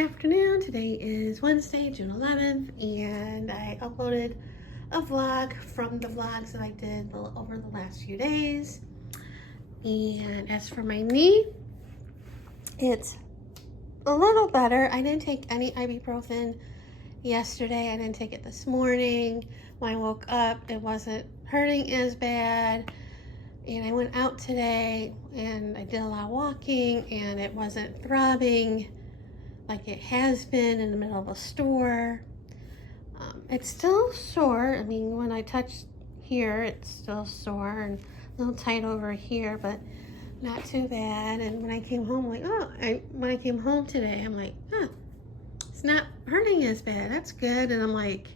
Afternoon. Today is Wednesday, June 11th, and I uploaded a vlog from the vlogs that I did over the last few days. And as for my knee, it's a little better. I didn't take any ibuprofen yesterday. I didn't take it this morning. When I woke up, it wasn't hurting as bad. And I went out today and I did a lot of walking and it wasn't throbbing like it has been in the middle of a store. It's still sore. I mean, when I touch here, it's still sore and a little tight over here, but not too bad. And when I came home, when I came home today, I'm like, it's not hurting as bad. That's good. And I'm like,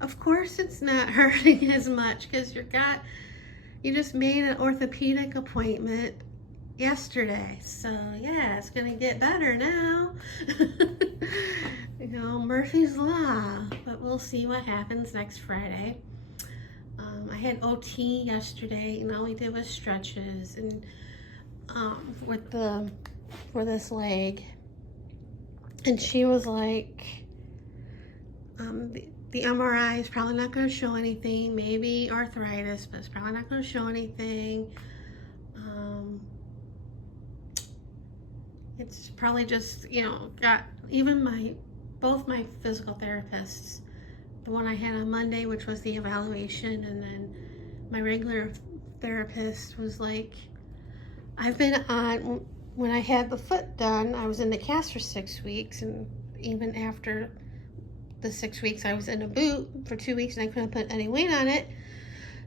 of course it's not hurting as much because you just made an orthopedic appointment yesterday, so yeah, it's gonna get better now. You know, Murphy's Law, but we'll see what happens next Friday. I had OT yesterday and all we did was stretches and for this leg, and she was like, the MRI is probably not going to show anything, maybe arthritis, but it's probably not going to show anything. It's probably just, got even both my physical therapists, the one I had on Monday, which was the evaluation, and then my regular therapist was like, when I had the foot done, I was in the cast for 6 weeks, and even after the 6 weeks, I was in a boot for 2 weeks and I couldn't put any weight on it.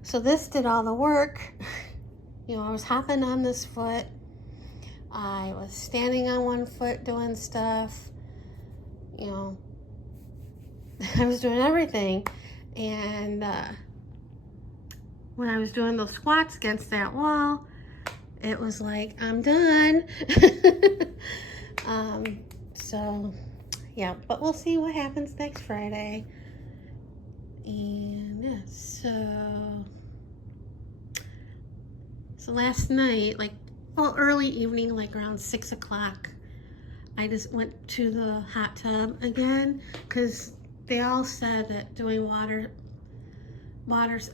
So this did all the work. I was hopping on this foot. I was standing on one foot doing stuff. I was doing everything. And when I was doing those squats against that wall, it was like, I'm done. So yeah, but we'll see what happens next Friday. And yeah, so last night, early evening, around 6 o'clock, I just went to the hot tub again because they all said that doing water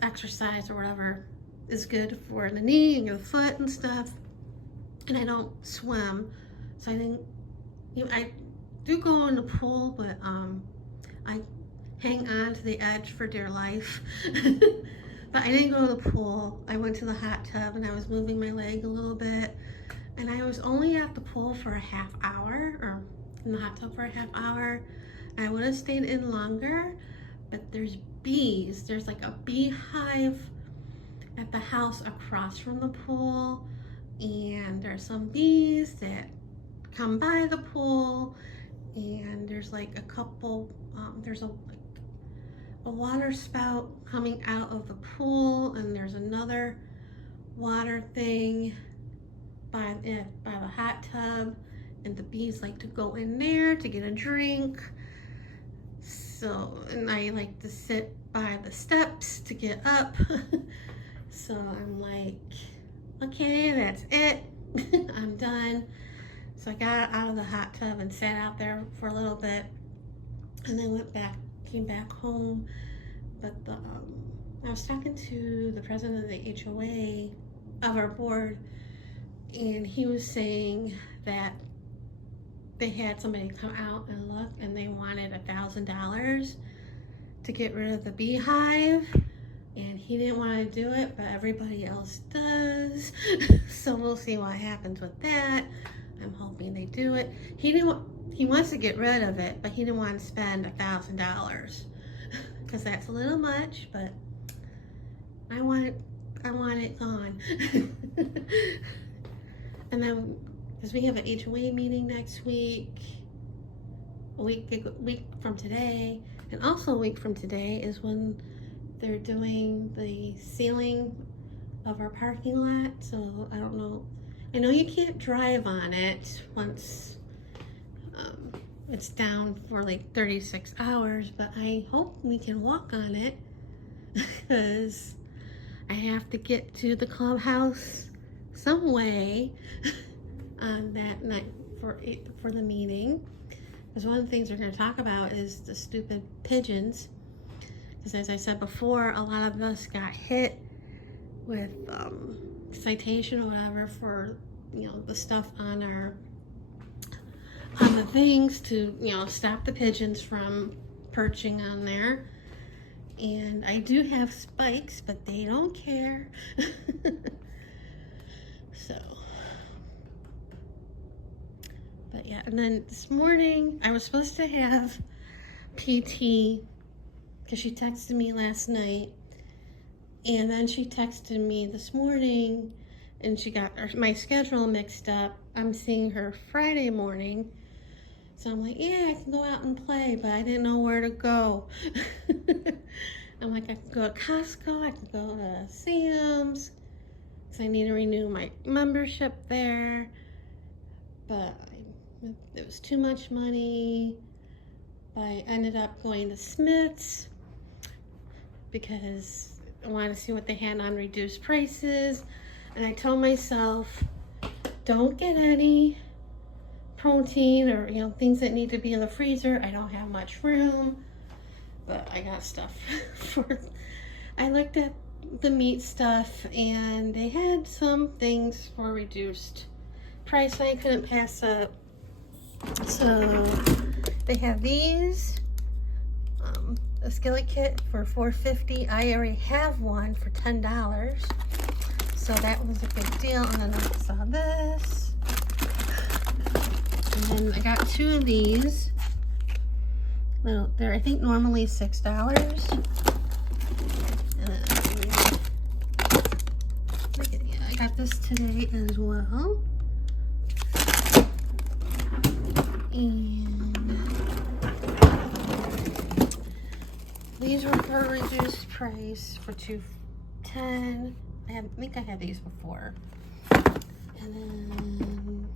exercise or whatever is good for the knee and your foot and stuff. And I don't swim, so I do go in the pool, but I hang on to the edge for dear life. But I didn't go to the pool. I went to the hot tub and I was moving my leg a little bit, and I was only at the pool for a half hour, or in the hot tub for a half hour. I would have stayed in longer, but there's bees. There's like a beehive at the house across from the pool, and there's some bees that come by the pool, and there's like a couple, there's a water spout coming out of the pool, and there's another water thing by the hot tub, and the bees like to go in there to get a drink. So, and I like to sit by the steps to get up. So I'm like, okay, that's it. I'm done. So I got out of the hot tub and sat out there for a little bit, and then came back home. But I was talking to the president of the HOA of our board, and he was saying that they had somebody come out and look, and they wanted $1,000 to get rid of the beehive, and he didn't want to do it, but everybody else does. So we'll see what happens with that. I'm hoping they do it. He wants to get rid of it, but he didn't want to spend $1,000 because that's a little much, but I want it gone. And then, because we have an HOA meeting next week, a week from today, and also a week from today is when they're doing the sealing of our parking lot. So I don't know. I know you can't drive on it once it's down for 36 hours, but I hope we can walk on it because I have to get to the clubhouse some way on that night for the meeting. Because one of the things we're going to talk about is the stupid pigeons. Because as I said before, a lot of us got hit with citation or whatever for, you know, the stuff on the things to, you know, stop the pigeons from perching on there. And I do have spikes, but they don't care. So, but yeah, and then this morning I was supposed to have PT because she texted me last night, and then she texted me this morning and she got my schedule mixed up. I'm seeing her Friday morning, so I'm like, yeah, I can go out and play, but I didn't know where to go. I'm like, I can go to Costco, I can go to Sam's, because I need to renew my membership there, but it was too much money. I ended up going to Smith's because I wanted to see what they had on reduced prices, and I told myself, don't get any protein or, you know, things that need to be in the freezer. I don't have much room, but I got stuff for, I looked at the meat stuff and they had some things for reduced price I couldn't pass up. So they have these, a skillet kit for $4.50. I already have one for $10, so that was a good deal. And then I saw this, and then I got two of these. Little, they're I think normally $6. And then, yeah, I got this today as well. And these were for a reduced price for $2.10. I think I had these before. And then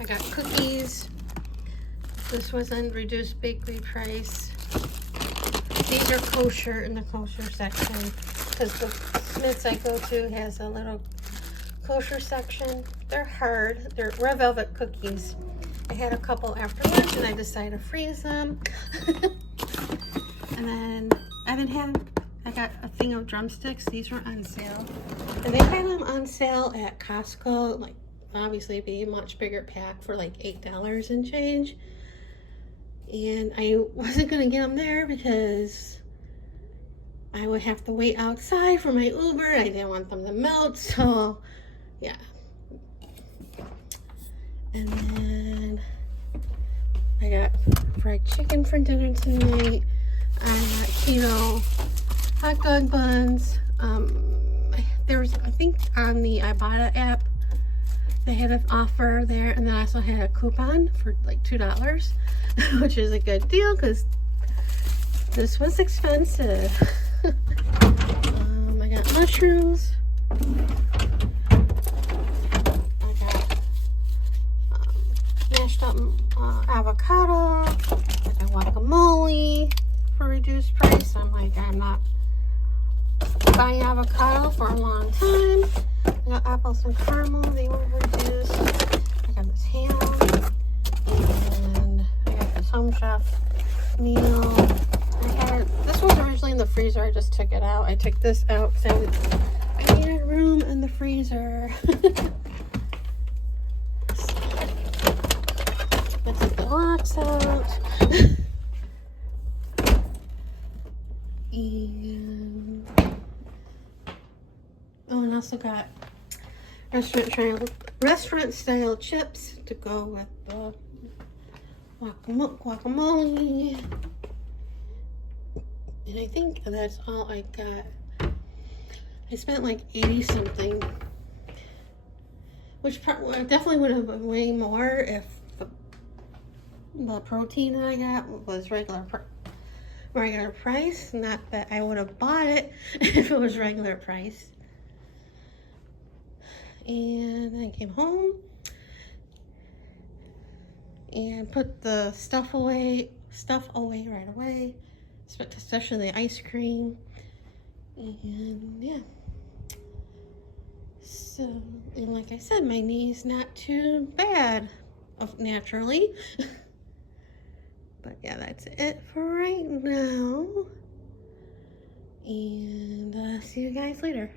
I got cookies. This was on reduced bakery price. These are kosher in the kosher section, because the Smith's I go to has a little kosher section. They're hard. They're red velvet cookies. I had a couple after lunch and I decided to freeze them. And then I got a thing of drumsticks. These were on sale. And they had them on sale at Costco, like obviously be a much bigger pack for like $8 and change. And I wasn't gonna get them there because I would have to wait outside for my Uber. I didn't want them to melt, so yeah. And then I got fried chicken for dinner tonight. I got keto hot dog buns. There was, I think on the Ibotta app, they had an offer there, and then I also had a coupon for like $2, which is a good deal because this was expensive. I got mushrooms. I got mashed up avocado. I got guacamole for reduced price. I'm like, I'm not buying avocado for a long time. I got apples and caramel. They were reduced. I got this ham. And I got this Home Chef meal. This was originally in the freezer. I just took it out. I took this out because I needed room in the freezer. So, I took the locks out. And and also got restaurant style chips to go with the guacamole. And I think that's all I got. I spent like 80 something, which definitely would have been way more if the protein that I got was regular price. Not that I would have bought it if it was regular price. And I came home and put the stuff away right away, especially the ice cream. And yeah, so, and like I said, my knee's not too bad naturally. But yeah, that's it for right now. And see you guys later.